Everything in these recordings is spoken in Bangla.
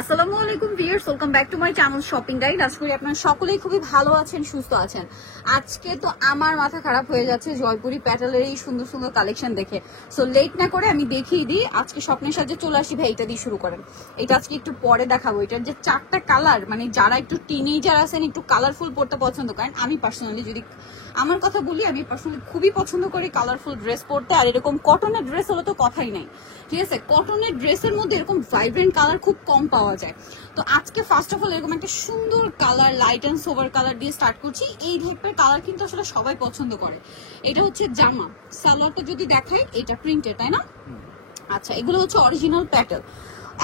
আসসালামু আলাইকুম viewers, welcome back to my channel shopping guide. আশা করি আপনারা সকলেই খুবই ভালো আছেন, সুস্থ আছেন। আজকে তো আমার মাথা খারাপ হয়ে যাচ্ছে জয়পুরি প্যাটেলের এই সুন্দর সুন্দর কালেকশন দেখে। সো লেট না করে আমি দেখিয়ে দিই। আজকে স্বপ্নের সাথে চলে আসি ভাই, এটা দিয়ে শুরু করেন। এটা আজকে একটু পরে দেখাবো। এটার যে চারটা কালার, মানে যারা একটু টিনেজার আছেন, একটু কালারফুল পড়তে পছন্দ করেন, আমি পার্সোনালি যদি আমার কথা বলি, আমি পার্সোনালি খুবই পছন্দ করি কালারফুল ড্রেস পরতে। আর এরকম কটনের ড্রেস হলে তো কথাই নাই, ঠিক আছে। কটনের ড্রেসের মধ্যে এরকম ভাইব্রেন্ট কালার খুব কম পাওয়া যায়। তো আজকে ফার্স্ট অফ অল এরকম একটা সুন্দর colour, light and sober colour দিয়ে স্টার্ট করছি। এই টাইপের কালার কিন্তু আসলে সবাই পছন্দ করে। এটা হচ্ছে জামা, সালোয়ারটা যদি দেখাই এটা প্রিন্টেড, তাই না? আচ্ছা, এগুলো হচ্ছে অরিজিনাল প্যাটেল,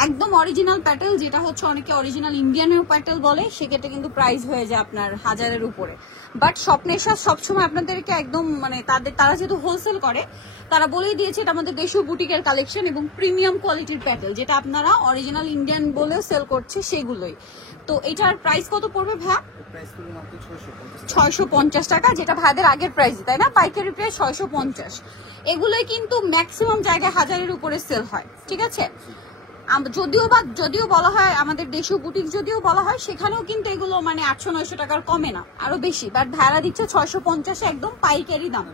একদম অরিজিনাল প্যাটেল, যেটা হচ্ছে অনেকে অরিজিনাল ইন্ডিয়ানের প্যাটেল বলে। সেক্ষেত্রে কিন্তু প্রাইস হয়ে যায় আপনার 1000-এর উপরে। বাট স্বপ্নের সাথে সবসময় আপনাদেরকে একদম মানে তারা যেহেতু হোলসেল করে, তারা বলেই দিয়েছে এটা আমাদের দেশীয় বুটিকের কালেকশন এবং প্রিমিয়াম কোয়ালিটির প্যাটেল, যেটা আপনারা অরিজিনাল ইন্ডিয়ান বলেও সেল করছে সেগুলোই। তো এটার প্রাইস কত পড়বে ভাই? 650 টাকা, যেটা ভাইদের আগের প্রাইস, তাই না? পাইকারি প্রাইস 650। এগুলোই কিন্তু ম্যাক্সিমাম জায়গায় 1000-এর উপরে সেল হয়, ঠিক আছে। যদিও বলা হয় আমাদের দেশীয় বুটিক, যদিও বলা হয় সেখানেও কিন্তু এগুলো মানে 800-900 টাকার কমে না, আরো বেশি। বাট ভাড়া দিচ্ছে 650-এ, একদম পাইকারি দাম।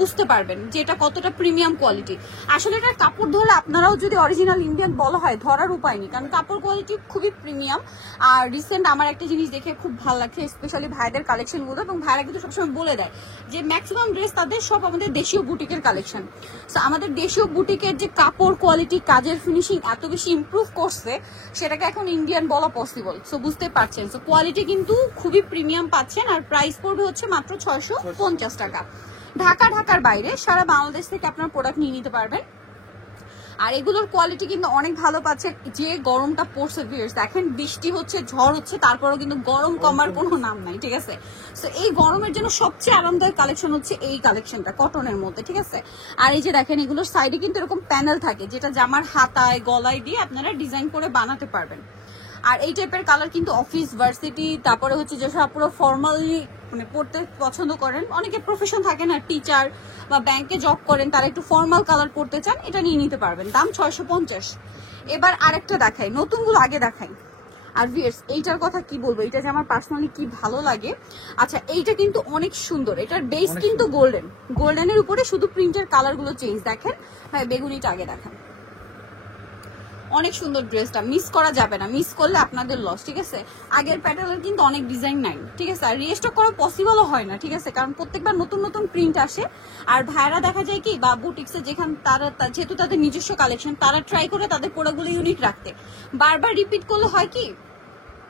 বুঝতে পারবেন যে এটা কতটা প্রিমিয়াম কোয়ালিটি। আসলে এটার কাপড় ধরলে আপনারাও যদি অরিজিনাল ইন্ডিয়ান বলা হয়, ধরার উপায় নেই, কারণ কাপড় কোয়ালিটি খুবই প্রিমিয়াম। আর রিসেন্ট আমার একটা জিনিস দেখে খুব ভালো লাগছে, স্পেশালি ভাইদের কালেকশনগুলো, এবং ভাইরা কিন্তু সবসময় বলে দেয় যে ম্যাক্সিমাম ড্রেস তাদের সব আমাদের দেশীয় বুটিকের কালেকশন। সো আমাদের দেশীয় বুটিকের যে কাপড় কোয়ালিটি, কাজের ফিনিশিং এত বেশি ইমপ্রুভ করছে, সেটাকে এখন ইন্ডিয়ান বলা পসিবল। সো বুঝতে পারছেন, সো কোয়ালিটি কিন্তু খুবই প্রিমিয়াম পাচ্ছেন। আর প্রাইস পড়বে হচ্ছে মাত্র 650 টাকা। ঢাকার বাইরে সারা বাংলাদেশ থেকে আপনার প্রোডাক্ট নিয়ে নিতে পারবেন। আর এগুলোর কোয়ালিটি কিন্তু অনেক ভালো পাচ্ছে। যে গরমটা পড়ছে ভিউয়ার্স, দেখেন বৃষ্টি হচ্ছে, ঝড় হচ্ছে, তারপরেও কিন্তু গরম কমার কোনো নাম নাই, ঠিক আছে। সো এই গরমের জন্য সবচেয়ে আরামদায়ক কালেকশন হচ্ছে এই কালেকশনটা, কটনের মধ্যে, ঠিক আছে। আর এই যে দেখেন, এগুলোর সাইডে কিন্তু এরকম প্যানেল থাকে, যেটা জামার হাতায় গলায় দিয়ে আপনারা ডিজাইন করে বানাতে পারবেন। আর এই টাইপের কালার কিন্তু অফিস, ভার্সিটি, তারপরে হচ্ছে যেসব পুরো ফর্মালি মানে পড়তে পছন্দ করেন, অনেকে প্রফেশন থাকে না, টিচার বা ব্যাংকে জব করেন, তারা একটু ফর্মাল কালার পড়তে চান, এটা নিয়ে নিতে পারবেন। দাম 650। এবার আরেকটা দেখাই, নতুনগুলো আগে দেখাই। আর ভিউয়ার্স, এইটার কথা কি বলবো, এটা যে আমার পার্সোনালি কি ভালো লাগে। আচ্ছা, এইটা কিন্তু অনেক সুন্দর। এটার বেস কিন্তু গোল্ডেনের উপরে শুধু প্রিন্টের কালারগুলো চেঞ্জ। দেখেন ভাই, বেগুনিটা আগে দেখান। অনেক সুন্দর ড্রেসটা, মিস করা যাবে না, মিস করলে আপনাদের লস, ঠিক আছে। আগের প্যাটার্নের কিন্তু অনেক ডিজাইন নাই, ঠিক আছে। আর রিস্টক করা পসিবলও হয় না, ঠিক আছে, কারণ প্রত্যেকবার নতুন নতুন প্রিন্ট আসে। আর ভাইরা দেখা যায় কি, বা বুটিক্সে যেখানে তারা যেহেতু তাদের নিজস্ব কালেকশন, তারা ট্রাই করে তাদের প্রোডাক্টগুলো ইউনিক রাখতে। বারবার রিপিট করলে হয় কি,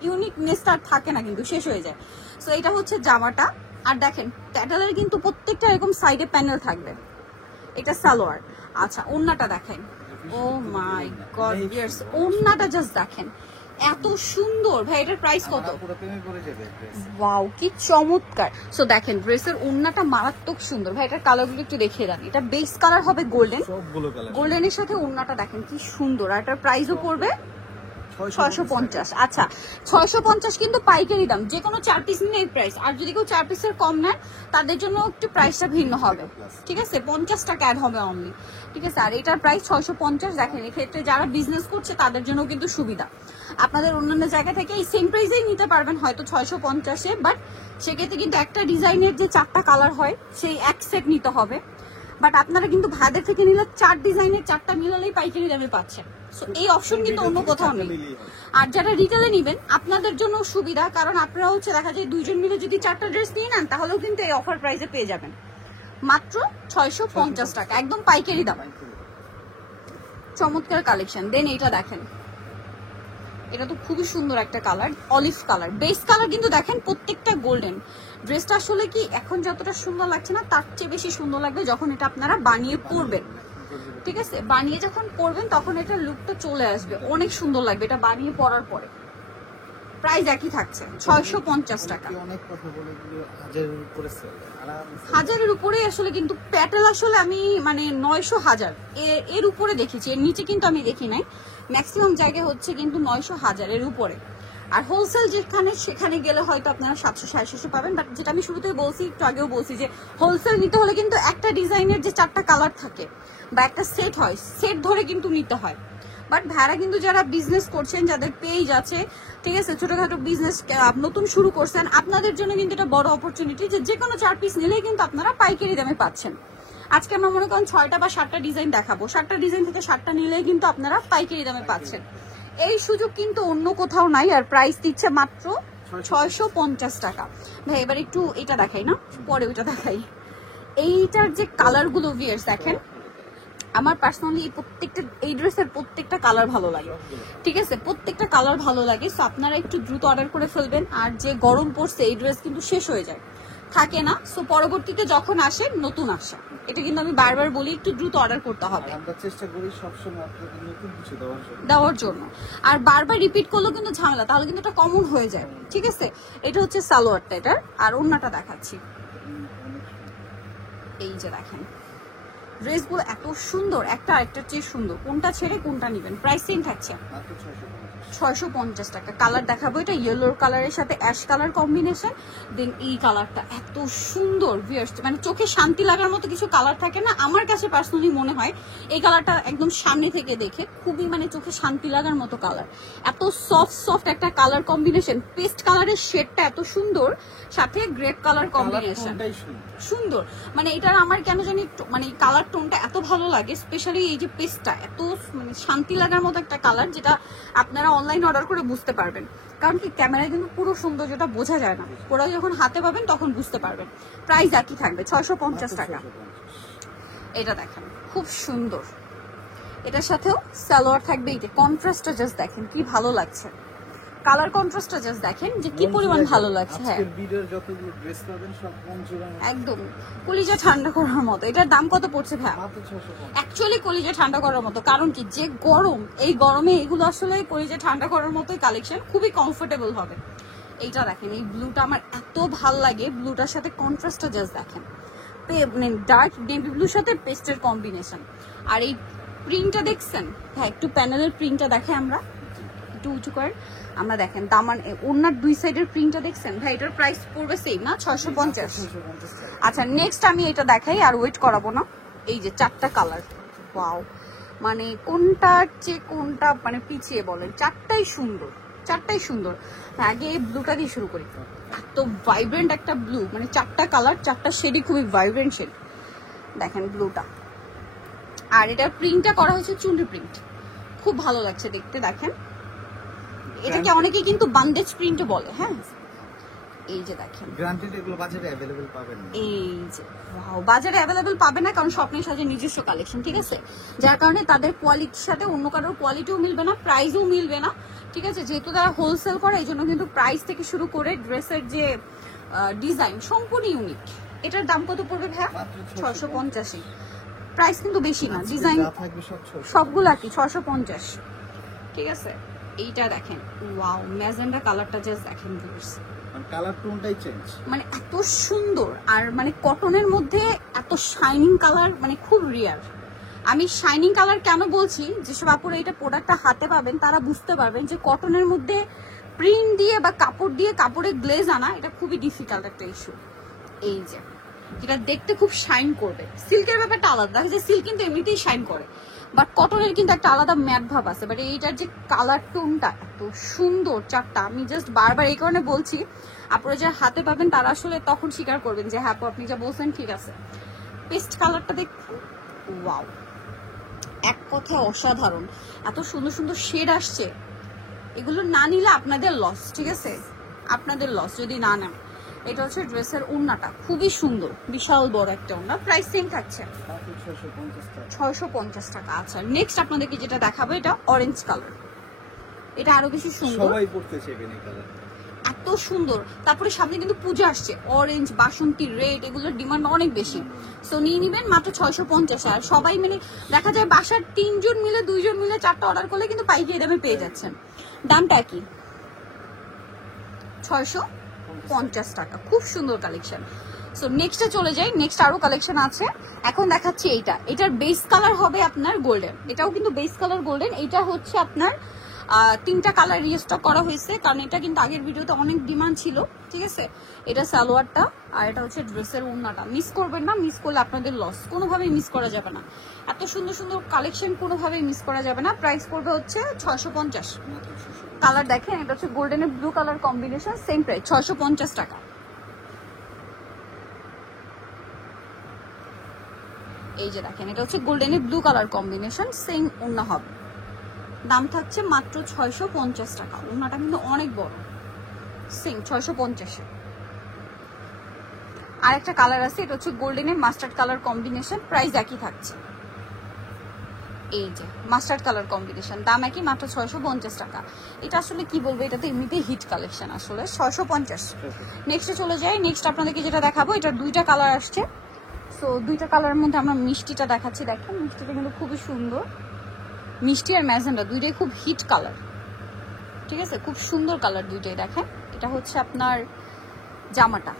ইউনিকনেসটা থাকে না, কিন্তু শেষ হয়ে যায়। সো এটা হচ্ছে জামাটা। আর দেখেন প্যাটার্নের কিন্তু প্রত্যেকটা এরকম সাইডে প্যানেল থাকবে। এটা সালোয়ার। আচ্ছা, ওড়নাটা দেখেন। ও মাই গড ভিউয়ার্স, ওড়নাটা জাস্ট দেখেন, এত সুন্দর। ভাই এটার প্রাইস কত? ওয়াও, কি চমৎকার। সো দেখেন, ড্রেসের ওড়নাটা মারাত্মক সুন্দর। ভাই এটার কালারগুলো একটু দেখিয়ে দেন। এটা বেস কালার হবে গোল্ডেন, গোল্ডেনের সাথে ওড়নাটা দেখেন কি সুন্দর। আর এটার প্রাইসও পড়বে 650। আচ্ছা, 650 কিন্তু পাইকারি দাম, যে কোনো 4 পিস নিলে এই প্রাইস। আর যদি কেউ 4 পিসের কম নেন, তাদের জন্য একটু প্রাইসটা ভিন্ন হবে, ঠিক আছে। 50 টাকা অ্যাড হবে অনলি, ঠিক আছে। আর এটার প্রাইস 650। দেখেন, এক্ষেত্রে যারা বিজনেস করছে তাদের জন্য কিন্তু সুবিধা। আপনাদের অন্যান্য জায়গা থেকে এই সেম প্রাইসেই নিতে পারবেন, হয়তো 650-এ, বাট সেক্ষেত্রে কিন্তু একটা ডিজাইনের যে 4টা কালার হয়, সেই এক সেট নিতে হবে। বাট আপনারা কিন্তু ভাইদের থেকে নিলে 4 ডিজাইনের 4টা মিলালেই পাইকারি দামে পাচ্ছেন। সো এই অপশন কিন্তু অন্য কোথাও নেই। আর যারা রিটেলে নেবেন, আপনাদের জন্য সুবিধা, কারণ আপনারা হচ্ছে দেখা যায় 2 জন মিলে যদি 4টা ড্রেস নিয়ে নেন, তাহলেও কিন্তু এই অফার প্রাইসে পেয়ে যাবেন মাত্র 650 টাকা, একদম পাইকারি দাম। চমৎকার কালেকশন। দেন এটা দেখেন, এটা তো খুবই সুন্দর একটা colour, olive colour. Base colour কিন্তু দেখেন প্রত্যেকটা গোল্ডেন। ড্রেসটা আসলে কি এখন যতটা সুন্দর লাগছে না, তার চেয়ে বেশি সুন্দর লাগবে যখন এটা আপনারা বানিয়ে পরবেন, ঠিক আছে। বানিয়ে যখন পরবেন তখন এটার লুকটা চলে আসবে, অনেক সুন্দর লাগবে এটা বানিয়ে পরার পরে। প্রাইস একই থাকছে 650 টাকা। 1000-এর উপরে আসলে কিন্তু প্যাটেল আসলে আমি মানে 900-1000 এর উপরে দেখেছি, এর নিচে কিন্তু আমি দেখি নাই। ম্যাক্সিমাম জায়গায় হচ্ছে কিন্তু 900-1000-এর উপরে। আর হোলসেল যেখানে, সেখানে গেলে হয়তো আপনারা 700-750 পাবেন। বাট যেটা আমি শুরুতেই বলছি, একটু আগেও বলছি, যে হোলসেল নিতে হলে কিন্তু একটা ডিজাইনের যে 4টা কালার থাকে বা একটা সেট হয়, সেট ধরে কিন্তু নিতে হয়। বাট ভাড়া কিন্তু যারা বিজনেস করছেন, যাদের পেজ আছে, ঠিক আছে, ছোটখাটো বিজনেস নতুন শুরু করছেন, আপনাদের জন্য কিন্তু এটা বড় অপরচুনিটি যে কোনো 4 পিস নিলেই কিন্তু আপনারা পাইকারি দামে পাচ্ছেন। আজকে আমরা মনে করেন 6টা বা 7টা ডিজাইন দেখাবো, 7টা ডিজাইন থেকে 7টা নিলেই কিন্তু আপনারা পাইকারি দামে পাচ্ছেন। এই সুযোগ কিন্তু অন্য কোথাও নাই। আর প্রাইস দিচ্ছে মাত্র 650 টাকা। ভাই এবার একটু এটা দেখাই না, পরে ওইটা দেখাই। এইটার যে কালারগুলো ভিউয়ার্স দেখেন, আমার পার্সোনালি এই ড্রেসের প্রত্যেকটা কালার ভালো লাগে, ঠিক আছে, প্রত্যেকটা কালার ভালো লাগে। সো আপনারা একটু দ্রুত অর্ডার করে ফেলবেন। আর যে গরম পড়ছে এই ড্রেস কিন্তু শেষ হয়ে যায়, থাকে না। সো পরবর্তীতে যখন আসে নতুন আসা, এটা কিন্তু আমি বারবার বলি একটু দ্রুত অর্ডার করতে হবে, আমরা চেষ্টা করি সবসময় আপনাদের নতুন কিছু দেওয়ার জন্য। আর বারবার রিপিট করলেও কিন্তু ঝামেলা, তাহলে কিন্তু এটা কমন হয়ে যায়, ঠিক আছে। এটা হচ্ছে সালোয়ারটা এটার। আর ওন্নাটা দেখাচ্ছি, এই যে দেখেন ড্রেসগুলো এত সুন্দর, একটা আরেকটার চেয়ে সুন্দর। কোনটা ছেড়ে কোনটা নেবেন, প্রাইস সেম থাকছে 650 টাকা। কালার দেখাবো, এটা ইয়েলোর কালারের সাথে অ্যাশ কালার কম্বিনেশন। দেন এই কালারটা এত সুন্দর ভিউয়ার্স, মানে চোখে শান্তি লাগার মতো কিছু কালার থাকে না, আমার কাছে পার্সোনালি মনে হয় এই কালারটা একদম সামনে থেকে দেখে খুবই মানে চোখে শান্তি লাগার মতো কালার। এত সফট একটা কালার কম্বিনেশন, পেস্ট কালারের শেডটা এত সুন্দর, সাথে গ্রেপ কালার কম্বিনেশন সুন্দর। মানে এটার আমার কেন জানি মানে কালার টোনটা এত ভালো লাগে, স্পেশালি এই যে পেস্টটা এত মানে শান্তি লাগার মতো একটা কালার, যেটা আপনারা অনলাইন অর্ডার করে বুঝতে পারবেন। কারণ কি ক্যামেরায় কিন্তু পুরো সুন্দর, যেটা বোঝা যায় না, ওরা যখন হাতে পাবেন তখন বুঝতে পারবেন। প্রাইস একই থাকবে 650 টাকা। এটা দেখেন খুব সুন্দর, এটার সাথেও সালোয়ার থাকবে। এই যে কন্ট্রাস্টটা জাস্ট দেখেন কি ভালো লাগছে, কালার কন্ট্রাস্টটা জাস্ট দেখেন যে কি পরিমাণ ভালো লাগছে। হ্যাঁ একদম কলিজা ঠান্ডা করার মতো। এটার দাম কত পড়ছে ভাই? অ্যাকচুয়ালি কলিজা ঠান্ডা করার মতো, কারণ কি যে গরম, এই গরমে এগুলো আসলে কলিজা ঠান্ডা করার মতোই কালেকশন, খুবই কমফোর্টেবল হবে। এইটা দেখেন, এই ব্লুটা আমার এত ভাল লাগে, ব্লুটার সাথে কন্ট্রাস্টটা জাস্ট দেখেন, মানে ডার্ক নেভি ব্লুর সাথে পেস্টের কম্বিনেশন। আর এই প্রিন্টটা দেখছেন হ্যাঁ, একটু প্যানেলের প্রিন্টটা দেখে আমরা একটু উঁচু করেন, আমরা দেখেন দামান ওনার দুই সাইডের প্রিন্টটা দেখছেন ভাই। এটার প্রাইস পড়বে সেম না, 650। আচ্ছা নেক্সট আমি এটা দেখাই, আর ওয়েট করাবো না। এই যে 4টা কালার, ওয়াও, মানে কোনটার চেয়ে কোনটা মানে পিছিয়ে বলেন, 4টাই সুন্দর, 4টাই সুন্দর। আগে ব্লুটা দিয়ে শুরু করি, এত ভাইব্রেন্ট একটা ব্লু, মানে 4টা কালার, 4টা শেডই খুবই ভাইব্রেন্ট শেড। দেখেন ব্লুটা, আর এটার প্রিন্টটা করা হয়েছে চুনরি প্রিন্ট, খুব ভালো লাগছে দেখতে। দেখেন এটাকে অনেকেই কিন্তু বান্দেজ প্রিন্ট বলে। হ্যাঁ এই যে দেখেন, গ্রান্টেড এগুলো বাজারে अवेलेबल পাবেন না। এই যে ওয়াও, বাজারে अवेलेबल পাবে না, কারণ স্বপ্নের সাজে নিজস্ব কালেকশন, ঠিক আছে, যার কারণে তাদের কোয়ালিটির সাথে অন্য কারোর কোয়ালিটিও মিলবে না, প্রাইসও মিলবে না, ঠিক আছে। যেহেতু তারা হোলসেল করে, এই জন্য কিন্তু প্রাইস থেকে শুরু করে ড্রেসের যে ডিজাইন সম্পূর্ণ ইউনিক। এটার দাম কত পড়বে ভাইয়া? 650। প্রাইস কিন্তু বেশি না, ডিজাইন সবগুলো কি 650, ঠিক আছে। এইটা দেখেন, ওয়াও, ম্যাজেন্ডা কালারটা জাস্ট দেখেন ভিউয়ার্স, কালার টোনটাই চেঞ্জ, মানে এত সুন্দর। আর মানে কটনের মধ্যে এত শাইনিং কালার মানে খুব রিয়ার। আমি শাইনিং কালার কেন বলছি, যেসব আপুরা এটা প্রোডাক্টটা হাতে পাবেন তারা বুঝতে পারবেন যে কটনের মধ্যে প্রিন্ট দিয়ে বা কাপড় দিয়ে কাপড়ে গ্লেজ আনা এটা খুবই ডিফিকাল্ট একটা ইস্যু। এই যে যেটা দেখতে খুব শাইন করবে, সিল্কের ব্যাপারটা আলাদা, দেখা যায় সিল্ক কিন্তু এমনিতেই শাইন করে, বাট কটনের কিন্তু একটা আলাদা ম্যাট ভাব আছে। বাট এইটার যে কালার টোনটা এত সুন্দর 4টা, আমি জাস্ট বারবার এই কারণে বলছি, আপনারা যারা হাতে পাবেন তারা আসলে তখন স্বীকার করবেন যে হ্যাঁ আপনি যা বলছেন ঠিক আছে। পেস্ট কালারটা দেখুন, ওয়াও, এক কথা অসাধারণ, এত সুন্দর সুন্দর শেড আসছে। এগুলো না নিলে আপনাদের লস, ঠিক আছে, আপনাদের লস যদি না নেন। এটা হচ্ছে ড্রেসের ওড়নাটা, খুবই সুন্দর, বিশাল বড় একটা ওড়না। প্রাইস সেম থাকছে 650 টাকা। আচ্ছা নেক্সট আপনাদেরকে যেটা দেখাবো, এটা অরেঞ্জ কালার, এটা আরো বেশি সুন্দর, সবাই পড়তে চাইবেন এই কালার, এত সুন্দর। তারপরে সামনে কিন্তু পূজা আসছে, অরেঞ্জ, বাসন্তী, রেড, এগুলোর ডিমান্ড অনেক বেশি। সো নিয়ে নিবেন মাত্র 650। আর সবাই মিলে দেখা যায় বাসার 3 জন মিলে 2 জন মিলে 4টা অর্ডার করলে কিন্তু পাইকারি দামে পেয়ে যাচ্ছেন। দামটা কি? 650 টাকা। খুব সুন্দর কালেকশন। সো নেক্সটে চলে যাই, নেক্সট আরো কালেকশন আছে। এখন দেখাচ্ছি এইটা, এটার বেস কালার হবে আপনার গোল্ডেন, এটাও কিন্তু বেস কালার গোল্ডেন। এটা হচ্ছে আপনার তিনটা কালার রিস্টক করা হয়েছে, কারণ এটা কিন্তু আগের ভিডিওতে অনেক ডিমান্ড ছিল। ঠিক আছে, এটা সালোয়ারটা আর এটা হচ্ছে ড্রেসের ওড়নাটা। মিস করবেন না, মিস করলে আপনাদের লস, কোনোভাবেই মিস করা যাবে না। এত সুন্দর সুন্দর কালেকশন কোনোভাবেই মিস করা যাবে না। প্রাইস পড়বে হচ্ছে 650। কালার দেখেন, এটা হচ্ছে গোল্ডেনের blue colour combination, same price 650 টাকা। এই যে দেখেন, এটা হচ্ছে গোল্ডেনের ব্লু কালার কম্বিনেশন, সেম ওড়না হবে। দাম থাকছে মাত্র 650 টাকা। ওড়নাটা কিন্তু অনেক বড়, সেম 650। আর একটা কালার আছে, এটা হচ্ছে গোল্ডেনের মাস্টার্ড কালার কম্বিনেশন, প্রাইস একই থাকছে। এই যে মাস্টার্ড কালার কম্বিনেশন, দাম একই, মাত্র 650 টাকা। এটা আসলে কি বলবো, এটা তো এমনিতেই হিট কালেকশন, আসলে 650। নেক্সটে চলে যাই। নেক্সট আপনাদেরকে যেটা দেখাবো, এটা দুইটা কালার আসছে। সো দুইটা কালারের মধ্যে আমরা মিষ্টিটা দেখাচ্ছি। দেখেন মিষ্টিটা কিন্তু খুবই সুন্দর, মিষ্টি আর ম্যাজেন্ডা দুইটাই খুব হিট কালার। ঠিক আছে, খুব সুন্দর কালার দুইটাই। দেখেন এটা হচ্ছে আপনার জামাটা,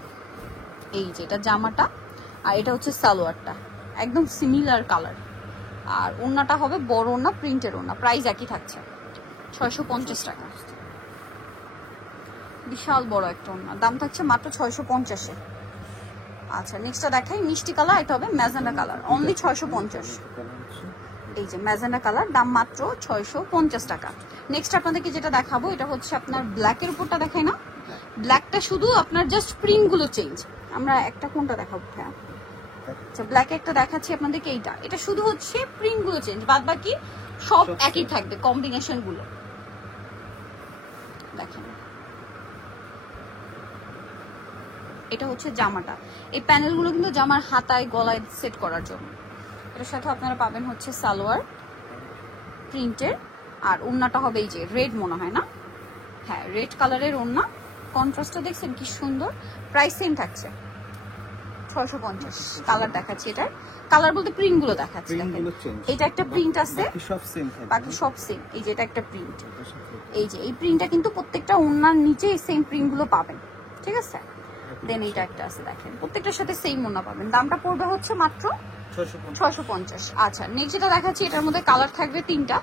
এই যে এটা জামাটা, আর এটা হচ্ছে সালোয়ারটা, একদম সিমিলার কালার। আর ওড়নাটা হবে বড় ওড়না, প্রিন্টের ওড়না, প্রাইস একই থাকছে 650 টাকা। বিশাল বড় একটা ওড়না, দাম থাকছে মাত্র 650-এ। আচ্ছা নেক্সটটা দেখাই, মিষ্টি কালার, এটা হবে ম্যাজেন্ডা কালার, অনলি 650। এই যে ম্যাজেন্ডা কালার, দাম মাত্র 650 টাকা। নেক্সট আপনাদেরকে যেটা দেখাবো, এটা হচ্ছে আপনার ব্ল্যাকের উপরটা দেখাই না, ব্ল্যাকটা শুধু আপনার জাস্ট প্রিন্ট গুলো চেঞ্জ। আমরা একটা কোনটা দেখাবো, হ্যাঁ আচ্ছা ব্ল্যাক একটা দেখাচ্ছি আপনাদেরকে, এইটা এটা শুধু হচ্ছে প্রিন্ট গুলো চেঞ্জ, বাদ বাকি সব একই থাকবে কম্বিনেশন গুলো। দেখেন এটা হচ্ছে জামাটা, এই প্যানেলগুলো কিন্তু জামার হাতায় গলায় সেট করার জন্য। এটার সাথে আপনারা পাবেন হচ্ছে সালোয়ার প্রিন্টের, আর ওড়নাটা হবে এই যে রেড মনে হয় না, হ্যাঁ রেড কালারের ওড়না, কন্ট্রাস্টটা দেখছেন কি সুন্দর। প্রাইস সেম থাকছে 650। কালার দেখাচ্ছি, এটার কালার বলতে প্রিন্ট গুলো দেখাচ্ছি। দেখেন এটা একটা প্রিন্ট আছে, বাকি সব সেম। এই যে এটা একটা প্রিন্ট, এই যে এই প্রিন্টটা কিন্তু প্রত্যেকটা ওড়নার নিচে সেম প্রিন্ট গুলো পাবেন। ঠিক আছে, দেন এইটা একটা আছে, দেখেন প্রত্যেকটার সাথে সেম ওড়না পাবেন। দামটা পড়বে হচ্ছে মাত্র 650। আচ্ছা নেক্সট যেটা দেখাচ্ছি, এটার মধ্যে কালার থাকবে তিনটা।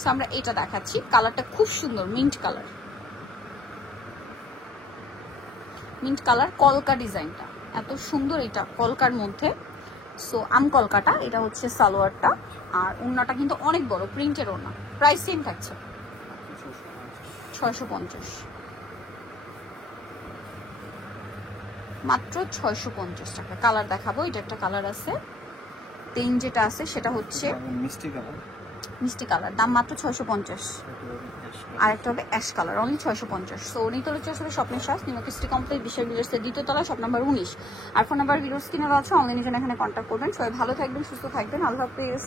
সো আমরা এটা দেখাচ্ছি, কালারটা খুব সুন্দর, মিন্ট কালার, মিন্ট কালার কলকা ডিজাইনটা এত সুন্দর, এটা কলকার মধ্যে। সো আম কলকাটা, এটা হচ্ছে সালোয়ারটা, আর ওড়নাটা কিন্তু অনেক বড় প্রিন্টের ওড়না। প্রাইস সেম থাকছে 650, মাত্র 650 টাকা। কালার দেখাবো, এটা একটা কালার আছে, তিন যেটা আছে সেটা হচ্ছে মিষ্টি কালার, মিষ্টি কালার, দাম মাত্র 650। আর একটা হবে অ্যাশ কালার, অনলি 650। সো নিতলে চলে স্বপ্নের শ্বাস, নিমক স্ট্রি কমপ্লেক্স, বিশাল বিল্ডার্সের দ্বিতীয় তলা, শপ নাম্বার 19। আর ফোন নাম্বার ভিডিওস কিনে আছে, অনলাইনে জন্য এখানে কন্ট্যাক্ট করবেন। সবাই ভালো থাকবেন, সুস্থ থাকবেন, আল্লাহ হাফেজ।